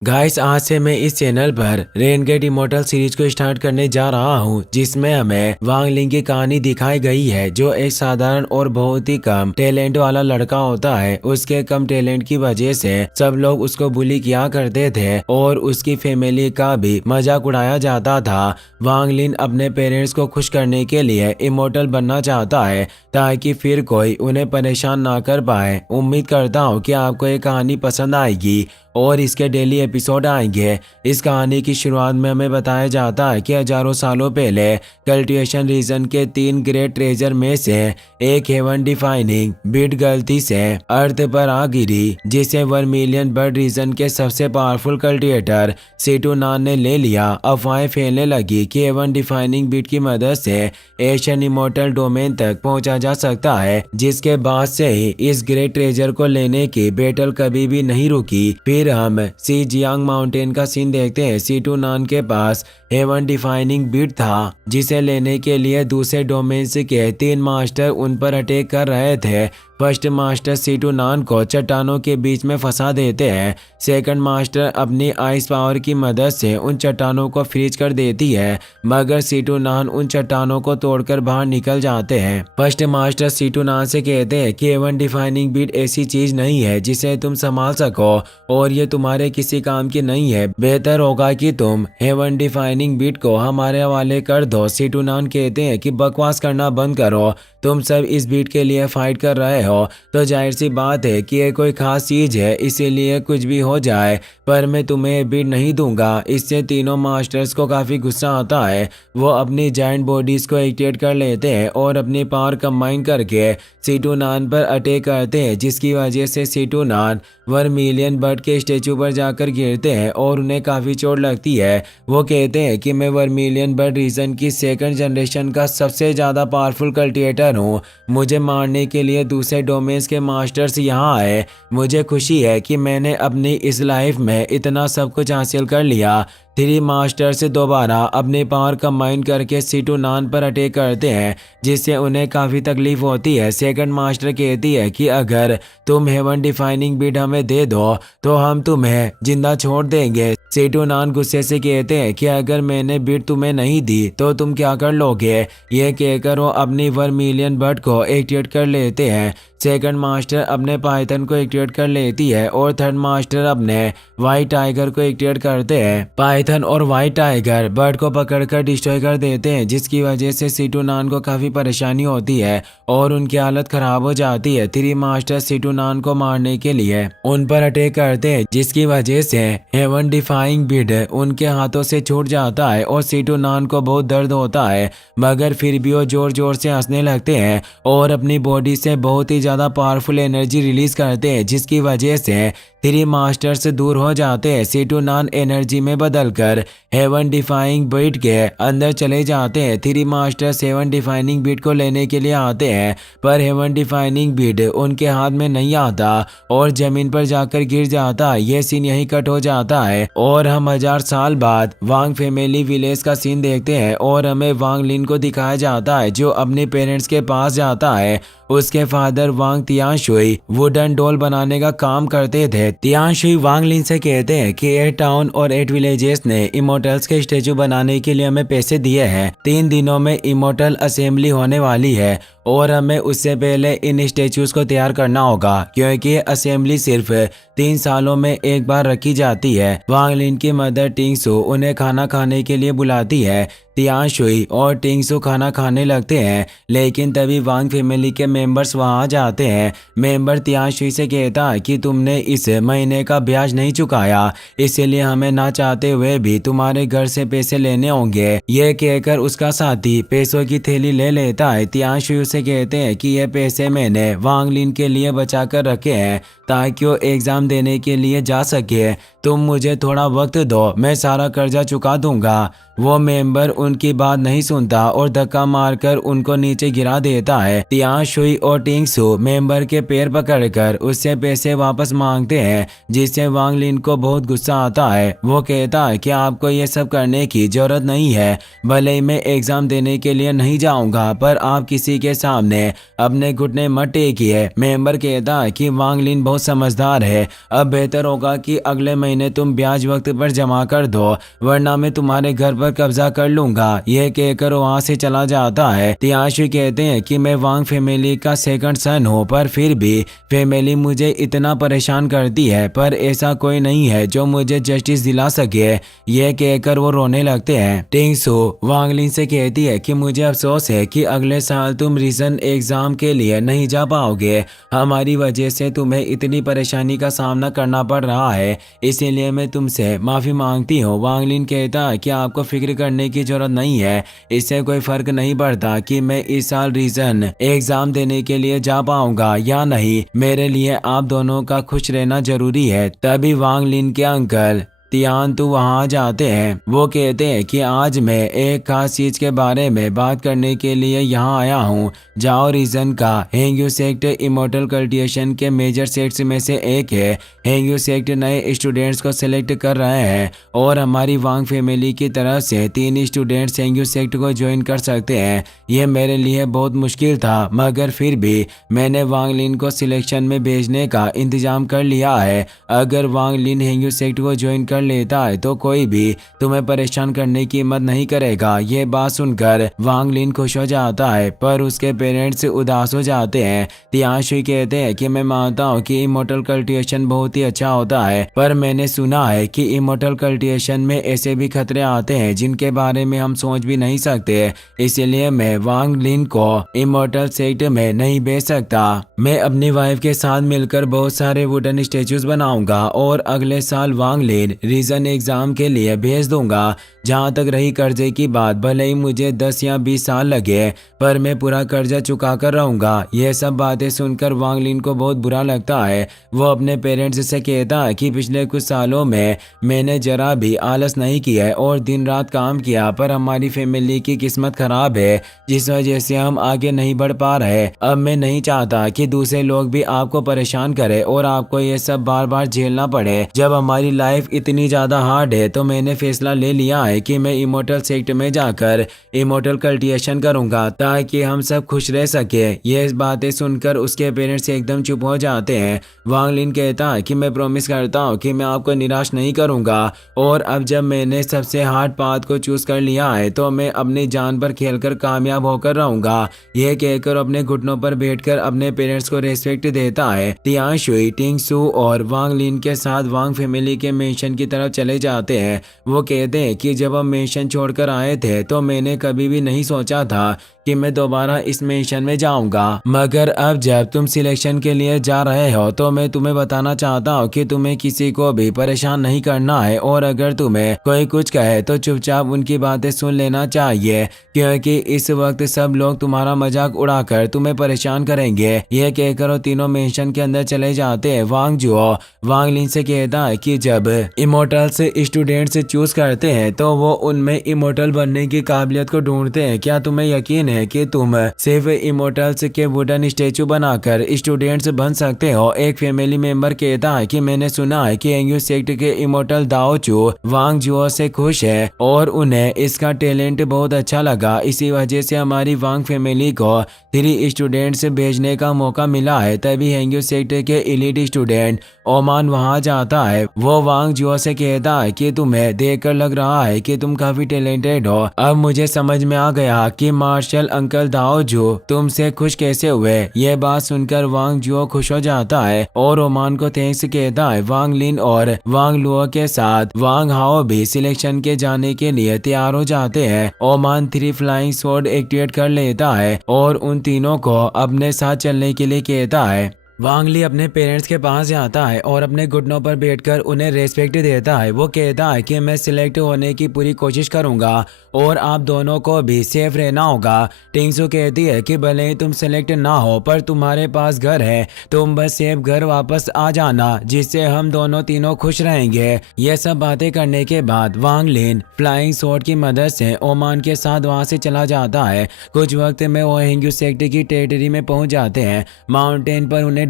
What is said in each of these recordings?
Guys, आज से मैं इस चैनल पर रेनगेट इमॉर्टल सीरीज को स्टार्ट करने जा रहा हूं, जिसमें हमें वांग लिंग की कहानी दिखाई गई है, जो एक साधारण और बहुत ही कम टैलेंट वाला लड़का होता है। उसके कम टैलेंट की वजह से सब लोग उसको बुली किया करते थे और उसकी फैमिली का भी मजाक उड़ाया जाता था। वांग लिन अपने पेरेंट्स को खुश करने के लिए इमॉर्टल बनना चाहता है, ताकि फिर कोई उन्हें परेशान ना कर पाए। उम्मीद करता हूँ कि आपको ये कहानी पसंद आएगी और इसके डेली एपिसोड आएंगे। इस कहानी की शुरुआत में हमें बताया जाता है कि हजारों सालों पहले कल्टिवेशन रीजन के 3 ग्रेट ट्रेजर में से एक हेवन डिफाइनिंग बिट गलती से अर्थ पर आ गिरी, जिसे वर्मिलियन बर्ड रीजन के सबसे पावरफुल कल्टिवेटर सीटू नान ने ले लिया। अफवाहें फैलने लगी कि हेवन डिफाइनिंग बिट की मदद से एशियन इमॉर्टल डोमेन तक पहुंचा जा सकता है, जिसके बाद से ही इस ग्रेट ट्रेजर को लेने की बैटल कभी भी नहीं रुकी। फिर हम सी जियांग माउंटेन का सीन देखते हैं। सीटू नान के पास हेवन डिफाइनिंग बिट था, जिसे लेने के लिए दूसरे डोमेन्स के 3 मास्टर उन पर अटैक कर रहे थे। फर्स्ट मास्टर सीटू नान को चट्टानों के बीच में फंसा देते हैं। सेकंड मास्टर अपनी आइस पावर की मदद से उन चट्टानों को फ्रीज कर देती है, मगर सीटू नान उन चट्टानों को तोड़कर बाहर निकल जाते हैं। फर्स्ट मास्टर सीटू नान से कहते हैं कि हेवन डिफाइनिंग बिट ऐसी चीज नहीं है जिसे तुम संभाल सको, और ये तुम्हारे किसी काम की नहीं है। बेहतर होगा कि तुम हेवन डिफाइनिंग बिट को हमारे हवाले कर दो। सीटू नान कहते हैं कि बकवास करना बंद करो, तुम सब इस बीट के लिए फाइट कर रहे हो तो जाहिर सी बात है कि ये कोई खास चीज है, इसीलिए कुछ भी हो जाए पर मैं तुम्हें बीट नहीं दूंगा। इससे तीनों मास्टर्स को काफी गुस्सा आता है। वो अपनी जायंट बॉडीज को एक्टिवेट कर लेते हैं और अपनी पावर कंबाइन करके सीटू नान पर अटैक करते हैं, जिसकी वजह से सीटू नान वर्मिलियन बर्ड के स्टेचू पर जाकर गिरते हैं और उन्हें काफी चोट लगती है। वो कहते हैं कि मैं वर्मिलियन बर्ड रीजन की 2nd जनरेशन का सबसे ज्यादा पावरफुल कल्टिवेटर हूँ। मुझे मारने के लिए दूसरे डोमेन्स के मास्टर्स यहाँ आए। मुझे खुशी है कि मैंने अपनी इस लाइफ में इतना सब कुछ हासिल कर लिया। 3 मास्टर से दोबारा अपनी पावर कंबाइन करके सीटू नान पर अटैक करते हैं, जिससे उन्हें काफ़ी तकलीफ होती है। सेकंड मास्टर कहती है कि अगर तुम हेवन डिफाइनिंग बिट हमें दे दो तो हम तुम्हें जिंदा छोड़ देंगे। सीटू नान गुस्से से कहते हैं कि अगर मैंने बिट तुम्हें नहीं दी तो तुम क्या कर लोगे। यह कहकर वो अपनी वर्मिलियन बर्ड को एक्टिवेट कर लेते हैं। सेकंड मास्टर अपने पाइथन को एक्टिवेट कर लेती है और थर्ड मास्टर अपने व्हाइट टाइगर को एक्टिवेट करते हैं। पाइथन और व्हाइट टाइगर बर्ड को पकड़कर डिस्ट्रॉय कर देते हैं, जिसकी वजह से सीटू नान को काफी परेशानी होती है और उनकी हालत खराब हो जाती है। 3 मास्टर सीटू नान को मारने के लिए उन पर अटैक करते हैं, जिसकी वजह से हेवन डिफाइंग बिट उनके हाथों से छूट जाता है और सीटू नान को बहुत दर्द होता है, मगर फिर भी वो जोर जोर से हंसने लगते हैं और अपनी बॉडी से बहुत ही ज्यादा पावरफुल एनर्जी रिलीज करते हैं, जिसकी वजह से 3 मास्टर से दूर हो जाते हैं। सीटू नान एनर्जी में बदलकर हेवन डिफाइनिंग बिट के अंदर चले जाते हैं। 3 मास्टर हेवन डिफाइनिंग बिट को लेने के लिए आते हैं, पर हेवन डिफाइनिंग बिट उनके हाथ में नहीं आता और जमीन पर जाकर गिर जाता है। यह सीन यही कट हो जाता है और हम 1000 साल बाद वांग फैमिली विलेज का सीन देखते हैं और हमें वांग लिन को दिखाया जाता है, जो अपने पेरेंट्स के पास जाता है। उसके फादर वांग तियांशुई वुडन डॉल बनाने का काम करते थे। तियांशुई वांग लिन से कहते हैं कि 8 टाउन और 8 विलेजेस ने इमॉर्टल्स के स्टेचू बनाने के लिए हमें पैसे दिए हैं। 3 दिनों में इमॉर्टल असेंबली होने वाली है और हमें उससे पहले इन स्टेचूज को तैयार करना होगा, क्योंकि असेंबली सिर्फ 3 सालों में एक बार रखी जाती है। वांग लिन की मदर टिंगसू उन्हें खाना खाने के लिए बुलाती है। तियांशुई और टिंगसू खाना खाने लगते हैं, लेकिन तभी वांग फैमिली के मेंबर्स वहां जाते हैं। मेंबर तियांशुई से कहता है कि तुमने इस महीने का ब्याज नहीं चुकाया, इसलिए हमें ना चाहते हुए भी तुम्हारे घर से पैसे लेने होंगे। यह कहकर उसका साथी पैसों की थैली ले लेता है। तियांशुई से कहते हैं कि ये पैसे मैंने वांग लिन के लिए बचा कर रखे हैं ताकि वो एग्जाम देने के लिए जा सके। तुम मुझे थोड़ा वक्त दो, मैं सारा कर्जा चुका दूंगा। वो मेंबर उनकी बात नहीं सुनता और धक्का मारकर उनको नीचे गिरा देता है। तियांशुई और टिंगसू मेंबर के पैर पकड़कर उससे पैसे वापस मांगते हैं, जिससे वांग लिन को बहुत गुस्सा आता है। वो कहता है कि आपको ये सब करने की जरूरत नहीं है। भले ही मैं एग्जाम देने के लिए नहीं जाऊंगा, पर आप किसी के सामने अपने घुटने मत टेकिए। मेंबर कहता है कि वांग लिन बहुत समझदार है, अब बेहतर होगा कि अगले महीने महीने तुम ब्याज वक्त पर जमा कर दो, वरना मैं तुम्हारे घर पर कब्जा कर लूंगा। यह कहकर वहाँ से चला जाता है। तियाशु कहते हैं कि मैं वांग फैमिली का सेकंड सन हूँ, पर फिर भी फैमिली मुझे इतना परेशान करती है, पर ऐसा कोई नहीं है जो मुझे जस्टिस दिला सके। यह कहकर वो रोने लगते हैं। टिंगसू वांग लिन से कहती है कि मुझे अफसोस है कि अगले साल तुम रीजन एग्जाम के लिए नहीं जा पाओगे। हमारी वजह से तुम्हें इतनी परेशानी का सामना करना पड़ रहा है, इसीलिए मैं तुमसे माफी मांगती हूँ। वांग लिन कहता है कि आपको फिक्र करने की जरूरत नहीं है, इससे कोई फर्क नहीं पड़ता कि मैं इस साल रीजन एग्जाम देने के लिए जा पाऊंगा या नहीं। मेरे लिए आप दोनों का खुश रहना जरूरी है। तभी वांग लिन के अंकल तियान तो वहाँ जाते हैं। वो कहते हैं कि आज मैं एक खास चीज के बारे में बात करने के लिए यहाँ आया हूँ। जाओ रीजन का हेंग्यू सेक्ट इमोर्टल कल्टिवेशन के मेजर सेक्ट्स में से एक है। हेंग्यू सेक्ट नए स्टूडेंट्स को सिलेक्ट कर रहे हैं और हमारी वांग फैमिली की तरफ से 3 स्टूडेंट्स हेंग्यू सेक्ट को ज्वाइन कर सकते हैं। यह मेरे लिए बहुत मुश्किल था, मगर फिर भी मैंने वांग लिन को सिलेक्शन में भेजने का इंतजाम कर लिया है। अगर वांग लिन हेंग्यू सेक्ट को ज्वाइन कर लेता है तो कोई भी तुम्हें परेशान करने की हिम्मत नहीं करेगा। ये बात सुनकर वांग लिन खुश हो जाता है, पर उसके पेरेंट्स उदास हो जाते हैं। तियाशु कहते हैं कि मैं मानता हूँ कि इमोर्टल कल्टिवेशन बहुत ही अच्छा होता है, पर मैंने सुना है कि इमोर्टल कल्टिवेशन में ऐसे भी खतरे आते हैं जिनके बारे में हम सोच भी नहीं सकते। इसलिए मैं वांग लिन को इमोर्टल सेक्ट में नहीं भेज सकता। मैं अपनी वाइफ के साथ मिलकर बहुत सारे वुडन स्टेचूज बनाऊंगा और अगले साल वांग लिन रीजन एग्जाम के लिए भेज दूंगा। जहाँ तक रही कर्जे की बात, भले ही मुझे 10 या 20 साल लगे, पर मैं पूरा कर्जा चुका कर रहूंगा। यह सब बातें सुनकर वांग लिन को बहुत बुरा लगता है। वो अपने पेरेंट्स से कहता है कि पिछले कुछ सालों में मैंने जरा भी आलस नहीं किया है और दिन रात काम किया, पर हमारी फैमिली की किस्मत खराब है जिस वजह से हम आगे नहीं बढ़ पा रहे। अब मैं नहीं चाहता कि दूसरे लोग भी आपको परेशान करें और आपको ये सब बार बार झेलना पड़े। जब हमारी लाइफ इतनी ज्यादा हार्ड है तो मैंने फैसला ले लिया है कि मैं इमोर्टल सेक्ट में जाकर इमोर्टल कल्टिवेशन करूंगा ताकि हम सब खुश रह सके। ये बातें सुनकर उसके पेरेंट्स एकदम चुप हो जाते हैं। वांग लिन कहता है कि मैं प्रॉमिस करता हूँ कि मैं आपको निराश नहीं करूंगा और अब जब मैंने सबसे हार्ड पाथ को चूज कर लिया है तो मैं अपनी जान पर खेलकर कामयाब होकर रहूंगा। यह कहकर अपने घुटनों पर बैठकर अपने पेरेंट्स को रेस्पेक्ट देता है। तियाशुई टिंगसू और वांग लिन के साथ वांग फैमिली के मेंशन की तरफ चले जाते हैं। वो कहते हैं कि जब हम मेंशन छोड़कर आए थे तो मैंने कभी भी नहीं सोचा था कि मैं दोबारा इस मेंशन में जाऊंगा, मगर अब जब तुम सिलेक्शन के लिए जा रहे हो तो मैं तुम्हें बताना चाहता हूँ कि तुम्हें किसी को भी परेशान नहीं करना है और अगर तुम्हें कोई कुछ कहे तो चुपचाप उनकी बातें सुन लेना चाहिए, क्योंकि इस वक्त सब लोग तुम्हारा मजाक उड़ाकर तुम्हें परेशान करेंगे। यह कहकर वो तीनों मेंशन के अंदर चले जाते हैं। वांग जुओ वांग लिन से कहता है कि जब इमोर्टल्स स्टूडेंट्स चूज करते हैं तो वो उनमें इमोर्टल बनने की काबिलियत को ढूंढते हैं। क्या तुम्हें यकीन है कि तुम सिर्फ इमोर्टल्स के वुडन स्टेचू बनाकर स्टूडेंट्स बन सकते हो? एक फैमिली मेंबर कहता है कि मैंने सुना है कि हेंग्यू सेक्ट के इमोर्टल दाओ चू वांग जुओ से खुश है और उन्हें इसका टैलेंट बहुत अच्छा लगा। इसी वजह से हमारी वांग फैमिली को 3 स्टूडेंट्स भेजने का मौका मिला है। तभी हेंग्यू सेक्ट के एलीट स्टूडेंट ओमान वहां जाता है। वो वांग जुओ से कहता है कि तुम्हें देखकर लग रहा है कि तुम काफी टैलेंटेड हो। अब मुझे समझ में आ गया कि मार्शल अंकल दाओ जू तुमसे खुश कैसे हुए। यह बात सुनकर वांग जुओ खुश हो जाता है और ओमान को थैंक्स कहता है। वांग लिन और वांग लुओ के साथ वांग हाओ भी सिलेक्शन के जाने के लिए तैयार हो जाते हैं। ओमान 3 फ्लाइंग स्वॉर्ड एक्टिवेट कर लेता है और उन तीनों को अपने साथ चलने के लिए कहता है। वांग ली अपने पेरेंट्स के पास जाता है और अपने घुटनों पर बैठकर उन्हें रेस्पेक्ट देता है। वो कहता है कि मैं सिलेक्ट होने की पूरी कोशिश करूंगा और आप दोनों को भी सेफ रहना होगा। टिंगसू कहती है कि भले ही तुम सिलेक्ट ना हो पर तुम्हारे पास घर है, तुम बस सेफ घर वापस आ जाना जिससे हम दोनों तीनों खुश रहेंगे। ये सब बातें करने के बाद वांग लिन फ्लाइंग स्वॉर्ड की मदद से ओमान के साथ वहां से चला जाता है। कुछ वक्त में वो हेंग्यू सेक्ट की टेरिटरी में पहुंच जाते हैं। माउंटेन पर उन्हें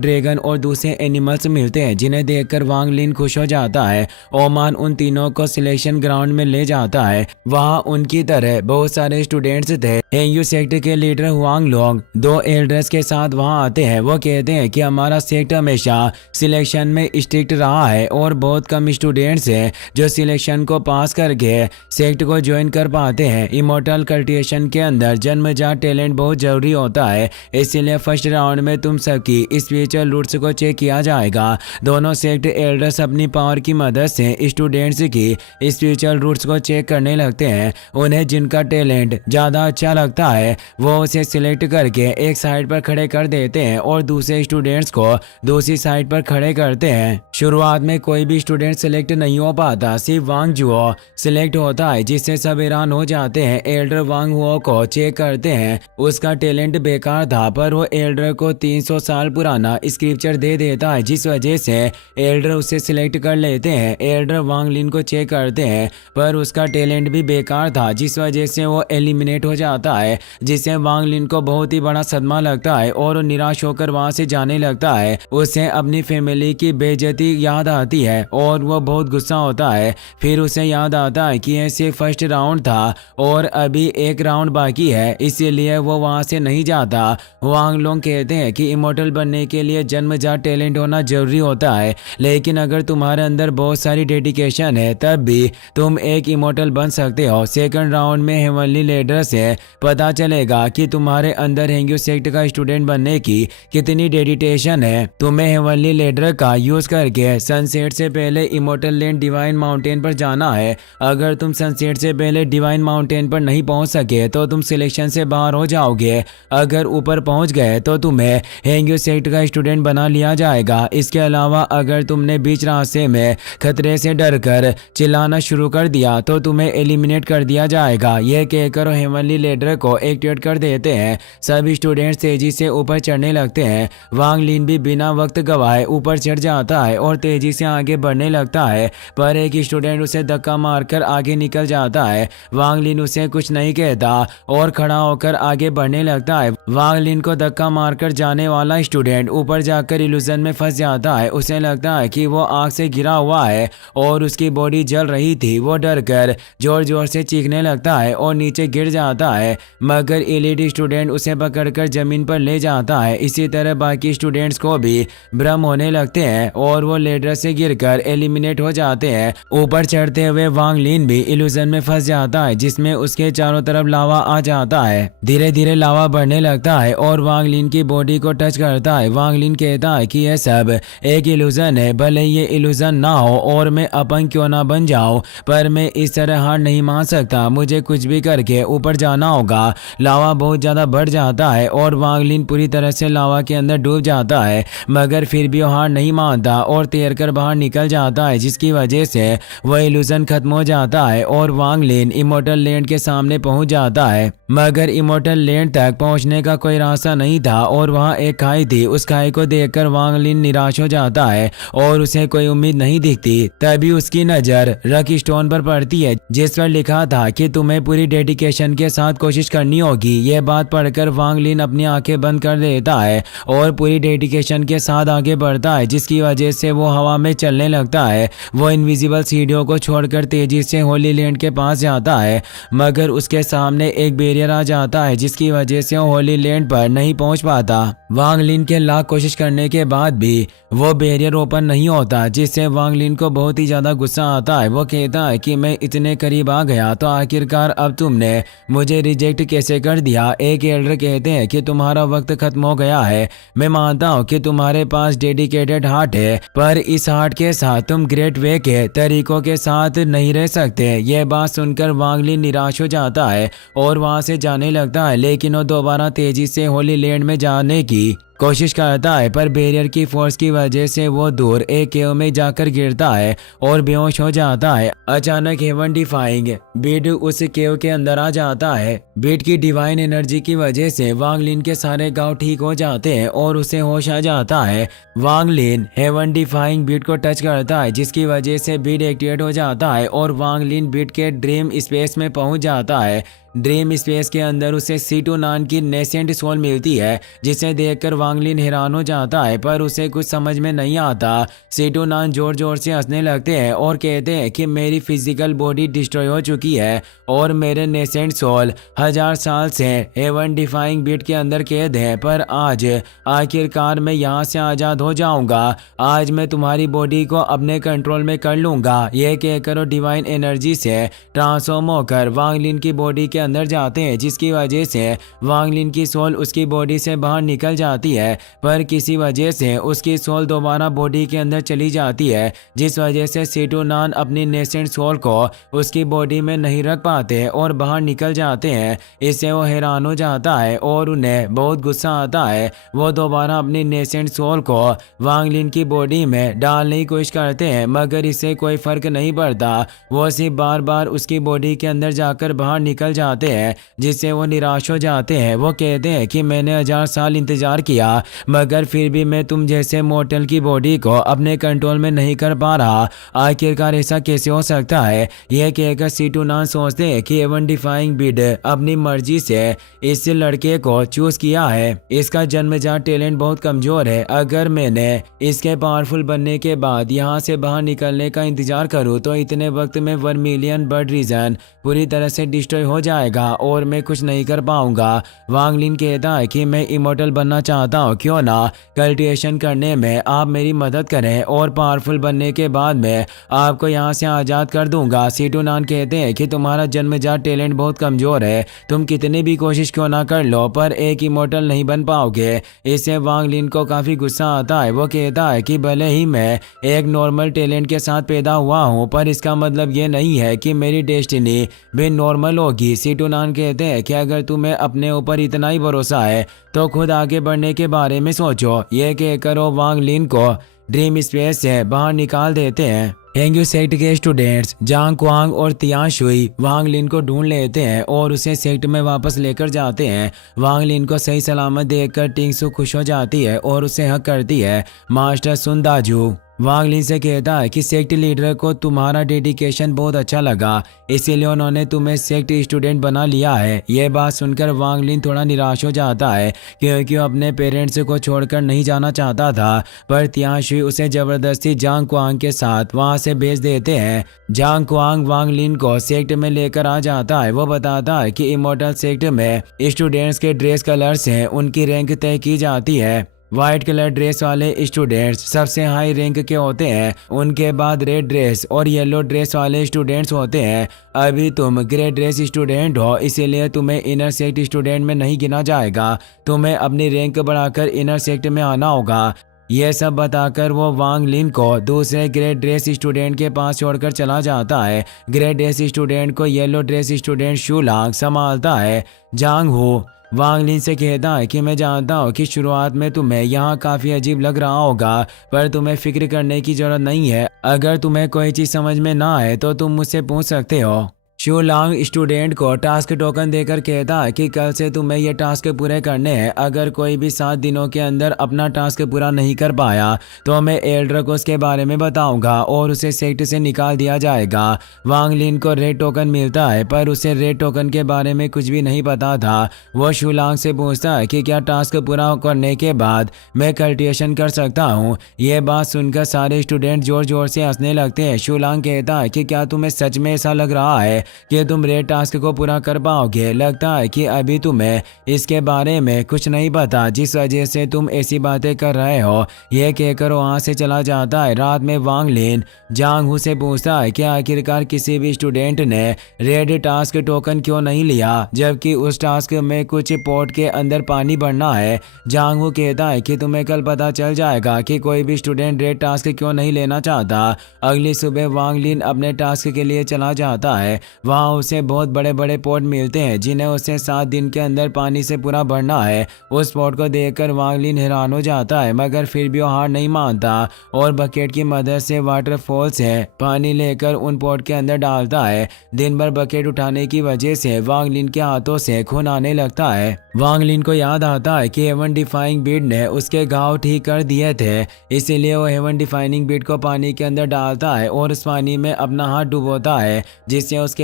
ड्रैगन और दूसरे एनिमल्स मिलते हैं, जिन्हें देखकर वांग लिन खुश हो जाता है। ओमान उन तीनों को सिलेक्शन ग्राउंड में ले जाता है। वहाँ उनकी तरह बहुत सारे स्टूडेंट्स थे। हेंगयू सेक्ट के लीडर हुआंग लोंग 2 एल्डर्स के साथ वहाँ आते हैं। वो कहते हैं कि हमारा सेक्ट हमेशा सिलेक्शन में स्ट्रिक्ट रहा है और बहुत कम स्टूडेंट्स हैं जो सिलेक्शन को पास करके सेक्ट को ज्वाइन कर पाते हैं। इमोर्टल कल्टिवेशन के अंदर जन्मजात टैलेंट बहुत जरूरी होता है, इसलिए फर्स्ट राउंड में तुम सबकी स्पिरिचुअल रूट्स को चेक किया जाएगा। दोनों सेक्ट एल्डर्स अपनी पावर की मदद से स्टूडेंट्स की स्पिरिचुअल रूट्स को चेक करने लगते हैं। उन्हें जिनका टैलेंट ज्यादा अच्छा लगता है वो उसे सिलेक्ट करके एक साइड पर खड़े कर देते हैं और दूसरे स्टूडेंट्स को दूसरी साइड पर खड़े करते हैं। शुरुआत में कोई भी स्टूडेंट सिलेक्ट नहीं हो पाता, सिर्फ वांग जुओ सिलेक्ट होता है, जिससे सब हैरान हो जाते हैं। एल्डर वांग हुओ को चेक करते हैं, उसका टैलेंट बेकार था, पर वो एल्डर को 300 साल पुराना स्क्रिप्चर दे देता है, जिस वजह से एल्डर उसे सिलेक्ट कर लेते हैं। एल्डर वांग लिन को चेक करते हैं, पर उसका टैलेंट भी बेकार था, जिस वजह से वो एलिमिनेट हो जाता है, जिससे वांग लिन को बहुत ही बड़ा सदमा लगता है और वो निराश होकर वहां से जाने लगता है। उसे अपनी फैमिली की बेइज्जती याद आती है और वो बहुत गुस्सा होता है। फिर उसे याद आता है कि ये सिर्फ फर्स्ट राउंड था और अभी एक राउंड बाकी है, इसीलिए वो वहां से नहीं जाता। वांग लोंग कहते हैं कि इमोर्टल बनने के लिए जन्मजात टैलेंट होना जरूरी होता है, लेकिन अगर तुम्हारे अंदर बहुत सारी डेडिकेशन है तब भी तुम एक इमोर्टल बन सकते हो। सेकंड राउंड में हेवनली लीडर से पता चलेगा कि तुम्हारे अंदर हेंगयू सेक्ट का स्टूडेंट बनने की कितनी डेडिकेशन है। तुम्हें हेवनली लीडर का यूज करके सनसेट से पहले इमोर्टल लैंड डिवाइन माउंटेन पर जाना है। अगर तुम सनसेट से पहले डिवाइन माउंटेन पर नहीं पहुंच सके तो तुम सिलेक्शन से बाहर हो जाओगे। अगर ऊपर पहुंच गए तो तुम्हें हेंगयू सेक्ट का स्टूडेंट बना लिया जाएगा। इसके अलावा अगर तुमने बीच रास्ते में खतरे से डरकर चिल्लाना शुरू कर दिया तो तुम्हें एलिमिनेट कर दिया जाएगा। यह कहकर हेवनली लीडर को एक्टिवेट कर देते हैं। सभी स्टूडेंट्स तेजी से ऊपर चढ़ने लगते हैं। वांग लिन भी बिना वक्त गवाए ऊपर चढ़ जाता है और तेजी से आगे बढ़ने लगता है, पर एक स्टूडेंट उसे धक्का मारकर आगे निकल जाता है। वांग लिन उसे कुछ नहीं कहता और खड़ा होकर आगे बढ़ने लगता है। वांग लिन को धक्का मारकर जाने वाला स्टूडेंट ऊपर जाकर इल्यूजन में फंस जाता है। उसे लगता है कि वो आग से गिरा हुआ है और उसकी बॉडी जल रही थी। वो डरकर जोर जोर से चीखने लगता है और नीचे गिर जाता है, मगर एलईडी स्टूडेंट उसे पकड़कर जमीन पर ले जाता है। इसी तरह बाकी स्टूडेंट्स को भी भ्रम होने लगते हैं और वो लेडर से गिरकर एलिमिनेट हो जाते हैं। ऊपर चढ़ते हुए वांग लिन भी इल्यूजन में फंस जाता है, जिसमें उसके चारों तरफ लावा आ जाता है। धीरे धीरे लावा बढ़ने लगता है और वांग लिन की बॉडी को टच करता है। वांग लिन कहता है कि यह सब एक इल्यूजन है, भले ये इल्यूजन ना हो और मैं अपंग क्यों ना बन जाऊं, पर मैं इस तरह हार नहीं मान सकता। मुझे कुछ भी करके ऊपर जाना होगा। लावा बहुत ज्यादा बढ़ जाता है और वांग लिन पूरी तरह से लावा के अंदर डूब जाता है, मगर फिर भी वो हार नहीं मानता और तैरकर बाहर निकल जाता है, जिसकी वजह से वह इल्यूजन खत्म हो जाता है और वांग लिन इमोर्टल लैंड के सामने पहुंच जाता है। मगर इमोर्टल लैंड तक पहुंचने का कोई रास्ता नहीं था और वहां एक खाई थी। उस खाई को देखकर वांग लिन निराश हो जाता है और उसे कोई उम्मीद नहीं दिखती। तभी उसकी नजर रकी स्टोन पर पड़ती है, जिस पर लिखा था कि तुम्हें पूरी डेडिकेशन के साथ कोशिश करनी होगी। यह बात पढ़कर वांग लिन अपनी आंखें बंद कर देता है और पूरी डेडिकेशन के साथ आगे बढ़ता है, जिसकी वजह से वो हवा में चलने लगता है। वो इनविजिबल सीढ़ियों को छोड़कर तेजी से होली लैंड के पास जाता है, मगर उसके सामने एक बैरियर आ जाता है, जिसकी वजह से वो होली लैंड पर नहीं पहुंच पाता। वांग लिन के लाख कोशिश करने के बाद भी वो बैरियर ओपन नहीं होता, जिससे वांग लिन को बहुत ही ज्यादा गुस्सा आता है। वो कहता है कि मैं इतने करीब आ गया तो आखिरकार अब तुमने मुझे रिजेक्ट कैसे कर दिया। एक एल्डर कहते हैं कि तुम्हारा वक्त खत्म हो गया है। मैं मानता हूँ कि तुम्हारे पास डेडिकेटेड हार्ट है, पर इस हार्ट के साथ तुम ग्रेट वे के तरीकों के साथ नहीं रह सकते। यह बात सुनकर वांग लिन निराश हो जाता है और वहां से जाने लगता है, लेकिन वो दोबारा तेजी से होली लैंड में जाने की कोशिश करता है, पर बैरियर की फोर्स की वजह से वो दूर एक केव में जाकर गिरता है और बेहोश हो जाता है। अचानक हेवन डिफाइंग बीट उस केव के अंदर आ जाता है। बीट की डिवाइन एनर्जी की वजह से वांग लिन के सारे घाव ठीक हो जाते हैं और उसे होश आ जाता है। वांग लिन हेवन डिफाइंग बीट को टच करता है, जिसकी वजह से बीट एक्टिवेट हो जाता है और वांग लिन बीट के ड्रीम स्पेस में पहुंच जाता है। ड्रीम स्पेस के अंदर उसे सीटू नान की नेसेंट सोल मिलती है, जिसे देखकर वांग लिन हैरान हो जाता है, पर उसे कुछ समझ में नहीं आता। सीटू नान जोर जोर से हंसने लगते हैं और कहते हैं कि मेरी फिजिकल बॉडी डिस्ट्रॉय हो चुकी है और मेरे नेसेंट सोल 1000 साल से हेवन डिफाइंग बीट के अंदर कैद है, पर आज आखिरकार मैं यहाँ से आज़ाद हो जाऊंगा। आज मैं तुम्हारी बॉडी को अपने कंट्रोल में कर लूंगा। यह कहकर वो डिवाइन एनर्जी से ट्रांसफॉर्म होकर वांग लिन की बॉडी के अंदर जाते हैं, जिसकी वजह से वांग लिन की सोल उसकी बॉडी से बाहर निकल जाती है, पर किसी वजह से उसकी सोल दोबारा बॉडी के अंदर चली जाती है, जिस वजह से सीटू नान अपनी नेसेंट सोल को उसकी बॉडी में नहीं रख पाते और बाहर निकल जाते हैं। इससे वो हैरान हो जाता है और उन्हें बहुत गुस्सा आता है। वो दोबारा अपनी नेसेंट सोल को वांग लिन की बॉडी में डालने की कोशिश करते हैं, मगर इससे कोई फर्क नहीं पड़ता। वो सिर्फ बार बार उसकी बॉडी के अंदर जाकर बाहर निकल जाते हैं, जिससे वो निराश हो जाते हैं। वो कहते हैं कि मैंने 1000 साल इंतजार किया, मगर फिर भी मैं तुम जैसे मॉर्टल की बॉडी को अपने कंट्रोल में नहीं कर पा रहा। आखिरकार ऐसा कैसे हो सकता है? यह कहकर सीटू नान सोचते हैं कि एवन डिफाइंग बीड अपनी मर्जी से इस लड़के को चूज किया है। इसका जन्मजात टैलेंट बहुत कमजोर है। अगर मैंने इसके पावरफुल बनने के बाद यहाँ से बाहर निकलने का इंतजार करूँ तो इतने वक्त में 1 मिलियन बर्ड रीजन पूरी तरह से डिस्ट्रॉय हो जाएगा और मैं कुछ नहीं कर पाऊंगा। वांग लिन कहता है कि मैं इमोर्टल बनना चाहता हूँ, क्यों ना कल्टिवेशन करने में आप मेरी मदद करें और पावरफुल बनने के बाद मैं आपको यहाँ से आज़ाद कर दूंगा। सीटू नान कहते हैं कि तुम्हारा जन्मजात टैलेंट बहुत कमजोर है, तुम कितनी भी कोशिश क्यों ना कर लो पर एक इमोर्टल नहीं बन पाओगे। इससे वांग लिन को काफी गुस्सा आता है। वो कहता है कि भले ही मैं एक नॉर्मल टैलेंट के साथ पैदा हुआ हूँ, पर इसका मतलब ये नहीं है कि मेरी डेस्टिनी भी नॉर्मल होगी। सीटू नान कहते हैं कि अगर तुम्हें अपने ऊपर इतना ही भरोसा है तो खुद आगे बढ़ने के बारे में सोचो। ये कहकर वो वांग लिन को ड्रीम स्पेस से बाहर निकाल देते हैं। हेंग्यू सेक्ट के स्टूडेंट्स जांग क्वांग और तियान शुई वांग लिन को ढूंढ लेते हैं और उसे सेक्ट में वापस लेकर जाते हैं। वांग लिन को सही सलामत देखकर टिंगसू खुश हो जाती है और उसे हक करती है। मास्टर सुन दाजू वांग लिन से कहता है कि सेक्ट लीडर को तुम्हारा डेडिकेशन बहुत अच्छा लगा, इसीलिए उन्होंने तुम्हें सेक्ट स्टूडेंट बना लिया है। यह बात सुनकर वांग लिन थोड़ा निराश हो जाता है, क्योंकि वो अपने पेरेंट्स को छोड़कर नहीं जाना चाहता था, पर तियान शुई उसे जबरदस्ती जांग क्वांग के साथ वहां से भेज देते हैं। जांग क्वांग वांग लिन को सेक्ट में लेकर आ जाता है। वो बताता है कि इमोर्टल सेक्ट में स्टूडेंट्स के ड्रेस कलर से उनकी रैंक तय की जाती है। व्हाइट कलर ड्रेस वाले स्टूडेंट्स सबसे हाई रैंक के होते हैं, उनके बाद रेड ड्रेस और येलो ड्रेस वाले स्टूडेंट्स होते हैं। अभी तुम ग्रे ड्रेस स्टूडेंट हो, इसीलिए तुम्हें इनर सेक्ट स्टूडेंट में नहीं गिना जाएगा। तुम्हें अपनी रैंक बढ़ाकर इनर सेक्ट में आना होगा। यह सब बताकर वो वांग लिन को दूसरे ग्रे ड्रेस स्टूडेंट के पास छोड़कर चला जाता है। ग्रे ड्रेस स्टूडेंट को येलो ड्रेस स्टूडेंट शूलांग संभालता है। जांग हो वांग लिन से कहता है कि मैं जानता हूँ कि शुरुआत में तुम्हें यहाँ काफी अजीब लग रहा होगा, पर तुम्हें फिक्र करने की जरूरत नहीं है। अगर तुम्हें कोई चीज समझ में ना आए तो तुम मुझसे पूछ सकते हो। शूलांग स्टूडेंट को टास्क टोकन देकर कहता है कि कल से तुम्हें ये टास्क पूरे करने हैं। अगर कोई भी 7 दिनों के अंदर अपना टास्क पूरा नहीं कर पाया तो मैं एल्डर को उसके बारे में बताऊंगा और उसे सेक्ट से निकाल दिया जाएगा। वांग लिन को रेड टोकन मिलता है, पर उसे रेड टोकन के बारे में कुछ भी नहीं पता था। वो शूलांग से पूछता है कि क्या टास्क पूरा करने के बाद मैं कल्टिवेशन कर सकता हूँ। ये बात सुनकर सारे स्टूडेंट जोर जोर से हंसने लगते हैं। शूलांग कहता है कि क्या तुम्हें सच में ऐसा लग रहा है कि तुम रेड टास्क को पूरा कर पाओगे? लगता है कि अभी तुम्हें इसके बारे में कुछ नहीं पता, जिस वजह से तुम ऐसी बातें कर रहे हो। यह कहकर वहां से चला जाता है। रात में वांग लिन जांग हू से पूछता है कि आखिरकार किसी भी स्टूडेंट ने रेड टास्क टोकन क्यों नहीं लिया, जबकि उस टास्क में कुछ पॉट के अंदर पानी भरना है। जांग हू कहता है कि तुम्हें कल पता चल जाएगा कि कोई भी स्टूडेंट रेड टास्क क्यों नहीं लेना चाहता। अगली सुबह वांग लिन अपने टास्क के लिए चला जाता है। वहाँ उसे बहुत बड़े बड़े पॉट मिलते हैं, जिन्हें उसे 7 दिन के अंदर पानी से पूरा भरना है। उस पॉट को देखकर वांग लिन हैरान हो जाता है, मगर फिर भी वो हार नहीं मानता और बकेट की मदद से वाटरफॉल से पानी लेकर उन पॉट के अंदर डालता है। दिन भर बकेट उठाने की वजह से वांग लिन के हाथों से खून आने लगता है। वांग लिन को याद आता है कि हेवन डिफाइंग बीड ने उसके घाव ठीक कर दिए थे, इसीलिए वो हेवन डिफाइनिंग बीड को पानी के अंदर डालता है और उस पानी में अपना हाथ डुबोता है, जिससे उसके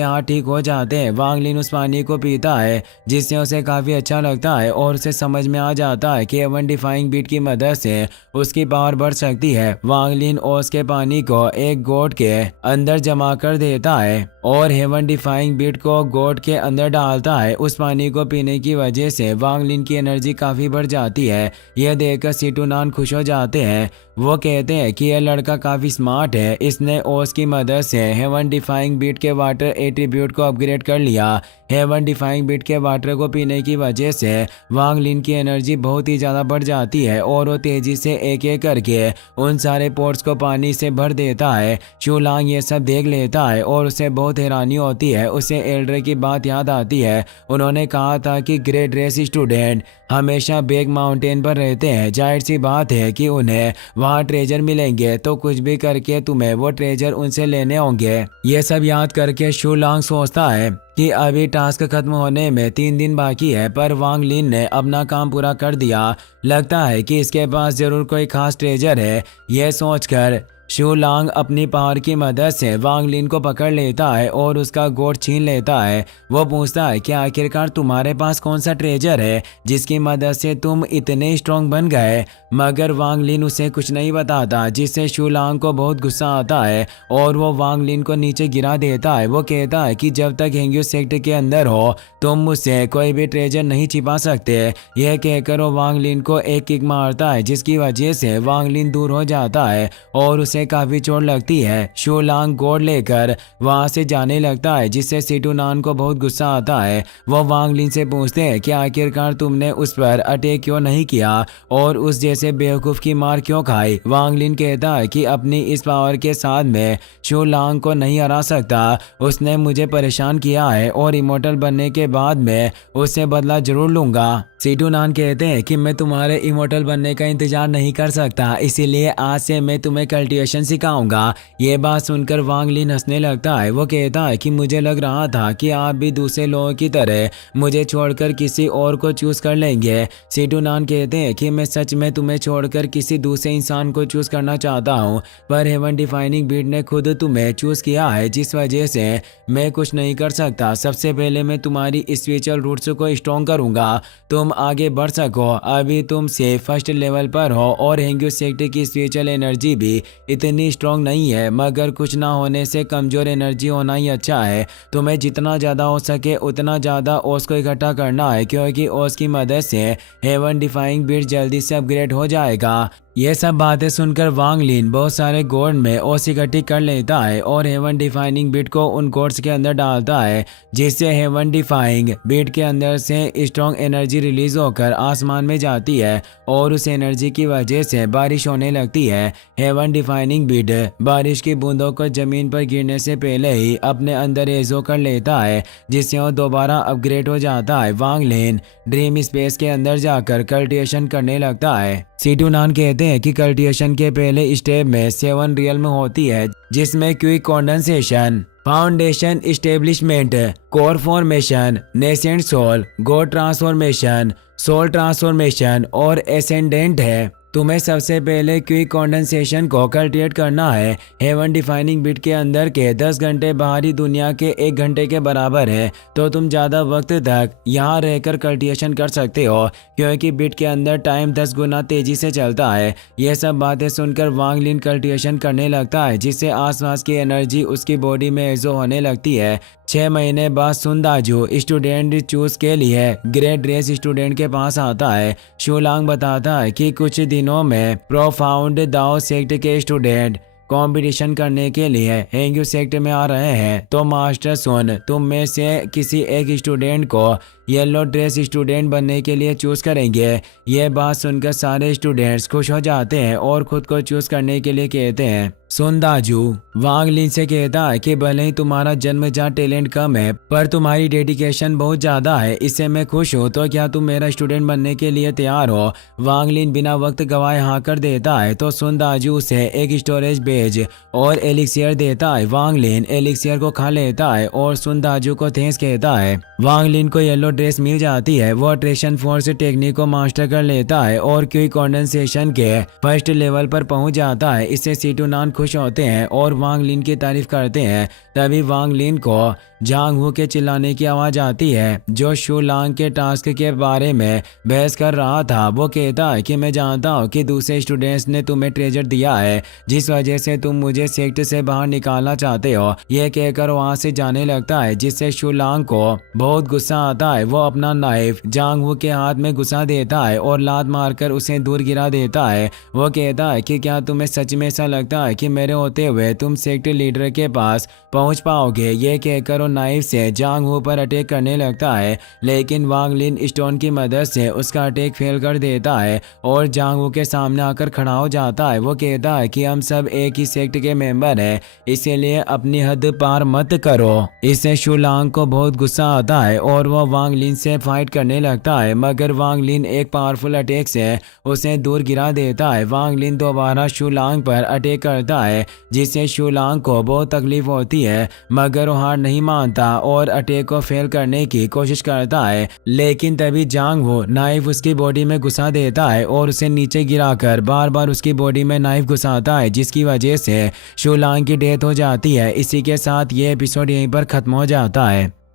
हाथ ठीक हो जाते हैं। वांग लिन उस पानी को पीता है जिससे उसे काफी अच्छा लगता है और उसे समझ में आ जाता है कि हेवन डिफाइंग बीट की मदद से उसकी पावर बढ़ सकती है। वांग लिन ओस के पानी को एक गोट के अंदर जमा कर देता है और हेवन डिफाइंग बीट को गोट के अंदर डालता है। उस पानी को पीने की वजह से वांग लिन की एनर्जी काफी बढ़ जाती है। यह देखकर सीटूनान खुश हो जाते हैं। वो कहते हैं कि यह लड़का काफी स्मार्ट है, इसने ओस की मदद से हेवन डिफाइंग बीट के वाटर एट्रीब्यूट को अपग्रेड कर लिया। हेवन डिफाइंग बीट के वाटर को पीने की वजह से वांग लिन की एनर्जी बहुत ही ज्यादा बढ़ जाती है और वो तेजी से एक एक करके उन सारे पोर्ट्स को पानी से भर देता है। शूलांग ये सब देख लेता है और उसे बहुत हैरानी होती है। उसे एल्डर की बात याद आती है। उन्होंने कहा था कि ग्रेट रेस स्टूडेंट हमेशा बेग माउंटेन पर रहते हैं, जाहिर सी बात है कि उन्हें वहाँ ट्रेजर मिलेंगे, तो कुछ भी करके तुम्हें वो ट्रेजर उनसे लेने होंगे। ये सब याद करके शूलांग सोचता है कि अभी टास्क खत्म होने में 3 दिन बाकी है, पर वांग लिन ने अपना काम पूरा कर दिया। लगता है कि इसके पास जरूर कोई खास ट्रेजर है। यह सोचकर शूलांग अपनी पावर की मदद से वांग लिन को पकड़ लेता है और उसका गोट छीन लेता है। वो पूछता है कि आखिरकार तुम्हारे पास कौन सा ट्रेजर है जिसकी मदद से तुम इतने स्ट्रॉन्ग बन गए, मगर वांग लिन उसे कुछ नहीं बताता, जिससे शूलांग को बहुत गुस्सा आता है और वो वांग लिन को नीचे गिरा देता है। वो कहता है कि जब तक हेंग्यू सेक्टर के अंदर हो तुम मुझसे कोई भी ट्रेजर नहीं छिपा सकते। यह कहकर वो वांग लिन को एक किक मारता है, जिसकी वजह से वांग लिन दूर हो जाता है और उसे काफी चोट लगती है। शूलांग गोड लेकर वहां से जाने लगता है, जिससे सीटूनान को बहुत गुस्सा आता है। वो वांग लिन से पूछते हैं कि आखिरकार तुमने उस पर अटैक क्यों नहीं किया और उस जैसे बेवकूफ की मार क्यों खाई। वांग लिन कहता है कि अपनी इस पावर के साथ मैं शूलांग को नहीं हरा सकता। उसने मुझे परेशान किया है और इमोर्टल बनने के बाद मैं उससे बदला जरूर लूंगा। सीटूनान कहते हैं कि मैं तुम्हारे इमोर्टल बनने का इंतजार नहीं कर सकता, इसीलिए आज से मैं तुम्हें कल्टिवेशन सिखाऊंगा। ये बात सुनकर वांग लिन हंसने लगता है। वो कहता है कि मुझे लग रहा था कि आप भी दूसरे लोगों की तरह मुझे छोड़कर किसी और को चूज कर लेंगे। सीटूनान कहते हैं कि मैं सच में तुम्हें छोड़कर किसी दूसरे इंसान को चूज करना चाहता हूँ, पर हेवन डिफाइनिंग बीट ने खुद तुम्हें चूज किया है, जिस वजह से मैं कुछ नहीं कर सकता। सबसे पहले मैं तुम्हारी स्पिरिचुअल रूट्स को स्ट्रॉन्ग करूंगा, तुम आगे बढ़ सको। अभी तुम से फर्स्ट लेवल पर हो और हेंग्यू सेक्टर की स्पिरिचुअल एनर्जी भी इतनी स्ट्रॉन्ग नहीं है, मगर कुछ ना होने से कमजोर एनर्जी होना ही अच्छा है। तुम्हें जितना ज्यादा हो सके उतना ज्यादा ओस को इकट्ठा करना है, क्योंकि ओस की मदद से हेवन डिफाइंग बीट जल्दी से अपग्रेड हो जाएगा। ये सब बातें सुनकर वांग लिन बहुत सारे गोड में ओस इकट्ठी कर लेता है और हेवन डिफाइनिंग बीट को उन गोड्स के अंदर डालता है, जिससे हेवन डिफाइंग बीट के अंदर से स्ट्रॉन्ग एनर्जी रिलीज होकर आसमान में जाती है और उस एनर्जी की वजह से बारिश होने लगती है। हेवन डिफाइनिंग बीट बारिश की बूंदों को जमीन पर गिरने से पहले ही अपने अंदर एजो कर लेता है, जिससे वो दोबारा अपग्रेड हो जाता है। वांग लिन ड्रीम स्पेस के अंदर जाकर कल्टिवेशन करने लगता है। सीटूनान कहते हैं कि कल्टिवेशन के पहले स्टेप में 7 रियल में होती है, जिसमें quick condensation, foundation establishment, core formation, nascent soul, God transformation, soul transformation और एसेंडेंट है। तुम्हें सबसे पहले क्विक कंडेंसेशन को कल्टिवेट करना है। हेवन डिफाइनिंग बीट के अंदर के 10 घंटे बाहरी दुनिया के 1 घंटे के बराबर है, तो तुम ज्यादा वक्त तक यहाँ रहकर कल्टिवेशन कर सकते हो, क्योंकि बीट के अंदर टाइम 10 गुना तेजी से चलता है। यह सब बातें सुनकर वांग लिन कल्टिवेशन करने लगता है, जिससे आसपास की एनर्जी उसकी बॉडी में एजो होने लगती है। 6 महीने बाद सुनदाजू स्टूडेंट चूज के लिए ग्रेट रेस स्टूडेंट के पास आता है। शूलांग बताता है कि कुछ दिनों में प्रोफाउंड दाओ सेक्ट के स्टूडेंट कंपटीशन करने के लिए हेंग्यू सेक्टर में आ रहे हैं, तो मास्टर सुन तुम में से किसी एक स्टूडेंट को येलो ड्रेस स्टूडेंट बनने के लिए चूज करेंगे। यह बात सुनकर सारे स्टूडेंट्स खुश हो जाते हैं और खुद को चूज करने के लिए कहते हैं। सुनदाजू वांग लिन से कहता है कि भले ही तुम्हारा जन्मजात टैलेंट कम है, पर तुम्हारी डेडिकेशन बहुत ज्यादा है, इससे मैं खुश हूँ। तो क्या तुम मेरा स्टूडेंट बनने के लिए तैयार हो? वांग लिन बिना वक्त गवाए हाँ कर देता है, तो सुनदाजू उसे एक स्टोरेज बेज और एलिक्सियर देता है। वांग लिन एलिक्सियर को खा लेता है और सुनदाजू को थैंक्स कहता है। वांग लिन को येलो ड्रेस मिल जाती है। वो अट्रैक्शन फोर्स टेक्निक को मास्टर कर लेता है और क्विक कंडेंसेशन के फर्स्ट लेवल पर पहुंच जाता है। इससे सीटूनान खुश होते हैं और वांग लिन की तारीफ करते हैं। तभी वांग लिन को जांग हू के चिल्लाने की आवाज आती है जो शू लांग के टास्क के बारे में बहस कर रहा था। वो कहता है कि मैं जानता हूँ कि दूसरे स्टूडेंट्स ने तुम्हें ट्रेजर दिया है जिस वजह से तुम मुझे सेक्ट से बाहर निकालना चाहते हो। यह कहकर वहां से जाने लगता है जिससे शू लांग को बहुत गुस्सा आता है। वो अपना नाइफ जांग हू के हाथ में घुसा देता है और लात मारकर उसे दूर गिरा देता है। वो कहता है कि क्या तुम्हें सच में ऐसा लगता है कि मेरे होते हुए तुम सेक्ट लीडर के पास पहुंच पाओगे। ये कहकर वो नाइफ से जांग हू पर अटैक करने लगता है लेकिन वांग लिन स्टोन की मदद से उसका अटैक फेल कर देता है और जांग हू के सामने आकर खड़ा हो जाता है। वो कहता है कि हम सब एक ही सेक्ट के मेंबर हैं, इसीलिए अपनी हद पार मत करो। इससे शू लांग को बहुत गुस्सा आता है और वो वांग लिन से फाइट करने लगता है मगर वांग लिन एक पावरफुल अटैक से उसे दूर गिरा देता है। वांग लिन दोबारा शू लांग पर अटैक करता है जिससे शू लांग को बहुत तकलीफ होती है मगर वो हार नहीं मानता और अटैक को फेल करने की कोशिश करता है। लेकिन तभी जांग हू नाइफ उसकी बॉडी में घुसा देता है और उसे नीचे गिराकर बार बार उसकी बॉडी में नाइफ घुसाता है जिसकी वजह से शू लांग की डेथ हो जाती है। इसी के साथ ये एपिसोड यहीं पर खत्म हो जाता है।